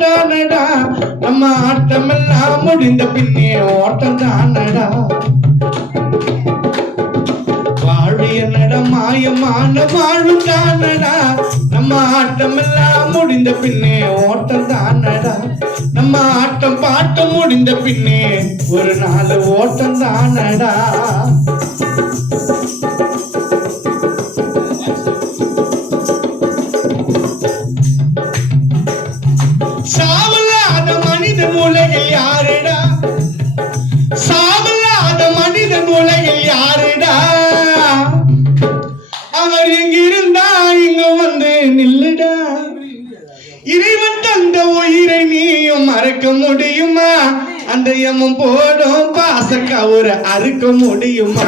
தானடா நம்ம ஆட்டமெல்லாம் முடிந்த பின்னே ஓட்டம் தானடா. வாழ்வு என்னடா மாயமான வாழ்வு தானடா நம்ம ஆட்டமெல்லாம் முடிந்த பின்னே ஓட்டம் தானடா. நம்ம ஆட்டம் பாட்டம் முடிந்த பின்னே ஒரு நாள் ஓட்டம் தானடா. யாருடா? சாவல்லாத மனிதன் உலகில் யாருடா? அவர் எங்கிருந்தா இங்க வந்து நில்லுடா. இறைவன் தந்த உயிரை நீயும் மறக்க முடியுமா? அந்த எம்மம் போடும் பாச கவுர அறுக்க முடியுமா?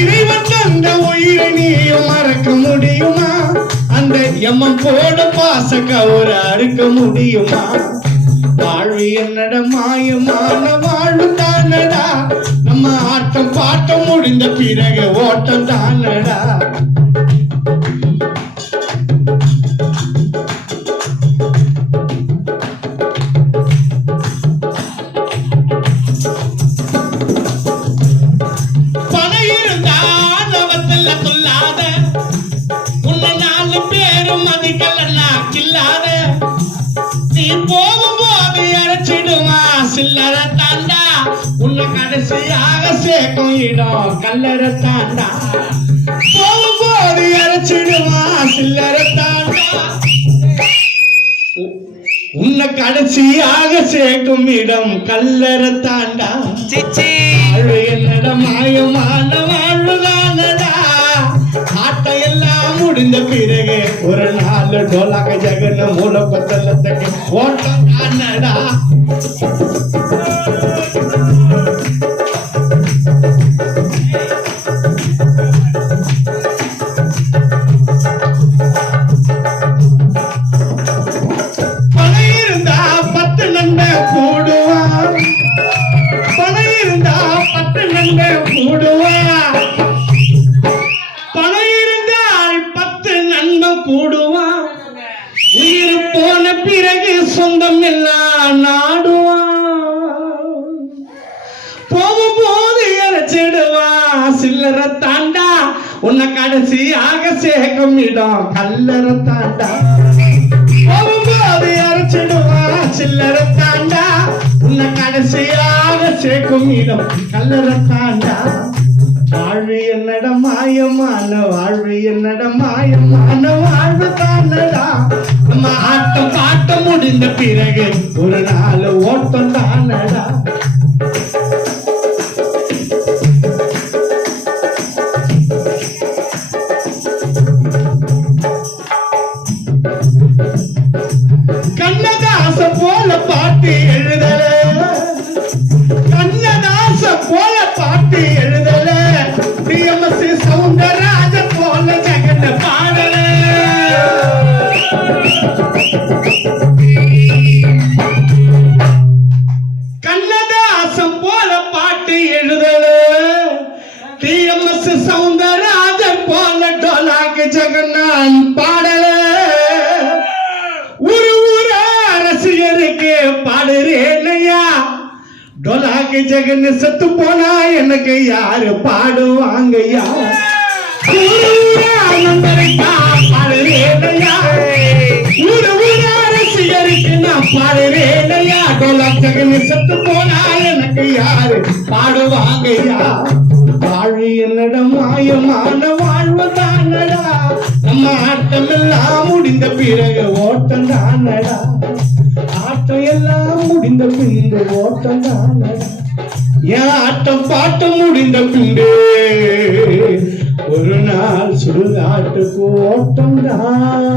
இறைவன் தந்த உயிரை நீயும் மறக்க முடியுமா? அந்த எம்மம் போட பாச கவுர அறுக்க முடியுமா? வாழ்வு என்னட மாயமான வாழ்வு தானடா. நம்ம ஆட்டம் பாட்டம் முடிந்த பிறகு ஓட்டம் தானடா. சொல்லுமா சில்லற தாண்டா. உன்னை கடைசியாக சேர்க்கும் இடம் கல்லற தாண்டா. போகும் போது அரைச்சிடுமா சில்லற தாண்டா. உன்னை கடைசியாக சேர்க்கும் இடம் கல்லற தாண்டா. சிச்சி எல்லாம் முடிந்த பிறகு ஒரு நாள் டோலாக ஜெகன மூலப்பத்தலத்துக்கு ஓட்டம் தானடா பணம் இறைச்சிடுவான் தாண்டா. உன்னை கடைசியாக சேர்க்கும் இடம். கல்லற தாண்டா. போகும்போது இறைச்சிடுவான் சில்லற தாண்டா. உன்னை கடைசியாக சேர்க்கும் இடம். கல்லற தாண்டா. வாழ்வு என்னட மாயமான வாழ்வு என்னட மாயமான வாழ்வு கண்ணதாச போல பாட்டு எழுதல. கண்ணதாச போல பாட்டு எழுதல. டிஎம்எஸ் சவுந்தரராஜ போல ஜெகன பாடல. கண்ணதாசம் போல பாட்டு எழுதல. டிஎம்எஸ் சவுந்தரராஜன் போல டோலாக்கு ஜெகன்னான் டொலாக்கு ஜெகன்னு செத்து போனா எனக்கு யாரு பாடுவாங்கய்யா? ஒரு டொலாக் ஜெகன் செத்து போனா எனக்கு யாரு பாடுவாங்கய்யா? வாழ்வு என்னட மாயமான வாழ்வு தானடா? நம்ம ஆட்டம் முடிந்த பிறகு ஓட்டம் தானடா? ஆட்டம் எல்லாம் முடிந்த பின்பு ஓட்டம் தான் என் ஆட்டம் பாட்டம் முடிந்த பின்பு. ஒரு நாள் சுடுகாட்டுக்கு ஓட்டம் தான்